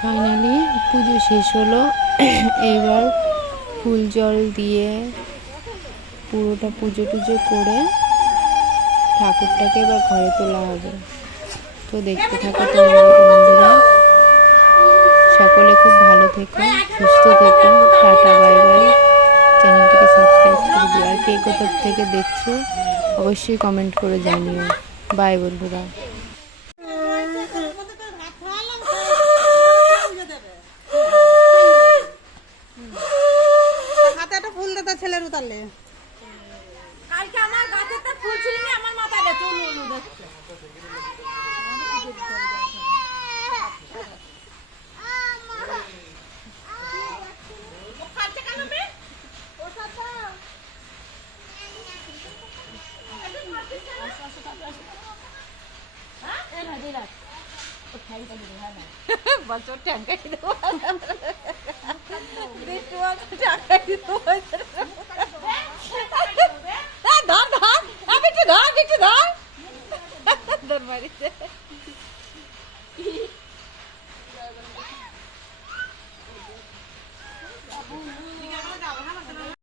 Finally পুজো শেষ হলো। এবার ফুল জল দিয়ে পুরোটা পুজো টুজো করে ঠাকুরটাকে এবার ঘরে তোলা হবে। তো দেখতে থাকো তোমরা বন্ধুরা, সকলে খুব ভালো থেকো, সুস্থ থেকো, টাটা বাই বাই। চ্যানেলটিকে সাবস্ক্রাইব করে দিও, আর কে কোথা থেকে দেখছো অবশ্যই কমেন্ট করে জানিও। বাই বন্ধুরা। হাতে একটা ফুল দিতে ছেলের উতারলে কালকে আমার গাছেরটা ফুল ছিল না, আমার মাথায় গেছে উলু দেখছে। বছর ট্যাঙ্কাই দেবো ধর ধর একটু ধর একটু ধর ধর মারিছে